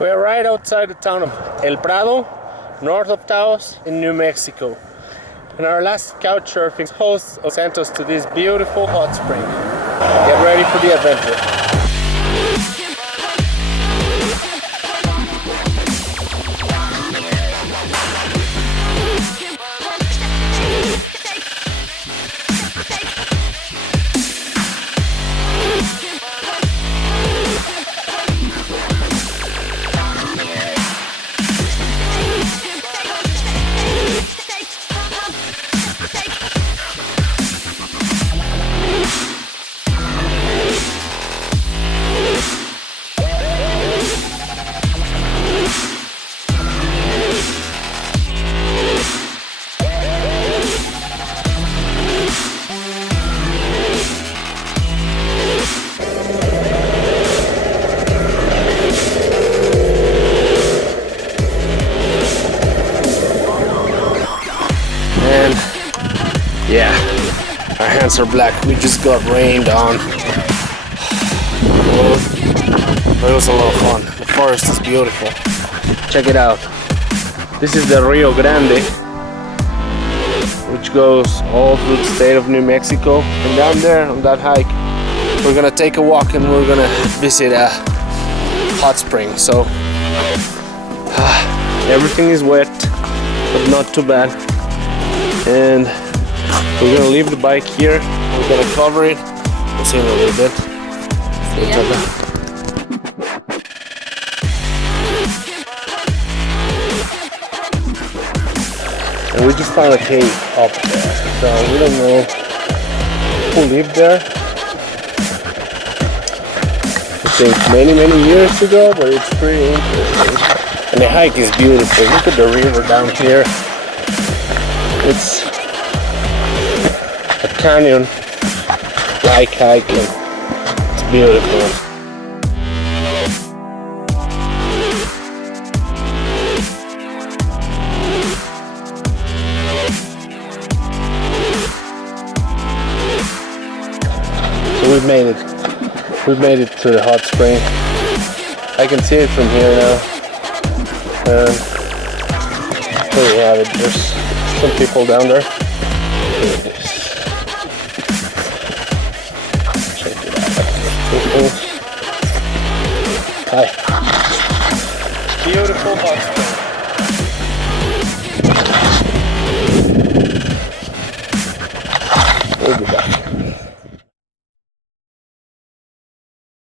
We're right outside the town of El Prado, north of Taos in New Mexico. And our last couch surfing host sent us to this beautiful hot spring. Get ready for the adventure. And yeah, our hands are black. We just got rained on. But it was a lot of fun. The forest is beautiful. Check it out. This is the Rio Grande, which goes all through the state of New Mexico. And down there on that hike, we're gonna take a walk and we're gonna visit a hot spring. So everything is wet, but not too bad. And we're gonna leave the bike here. We're gonna cover it. We'll see in a little bit. And we just found a cave up there, so we don't know who lived there. I think many years ago, but it's pretty interesting. And the hike is beautiful. Look at the river down here. It's a canyon-like hike, and it's beautiful. So we've made it to the hot spring. I can see it from here now. And there you have it. There's some people down there. Look at this.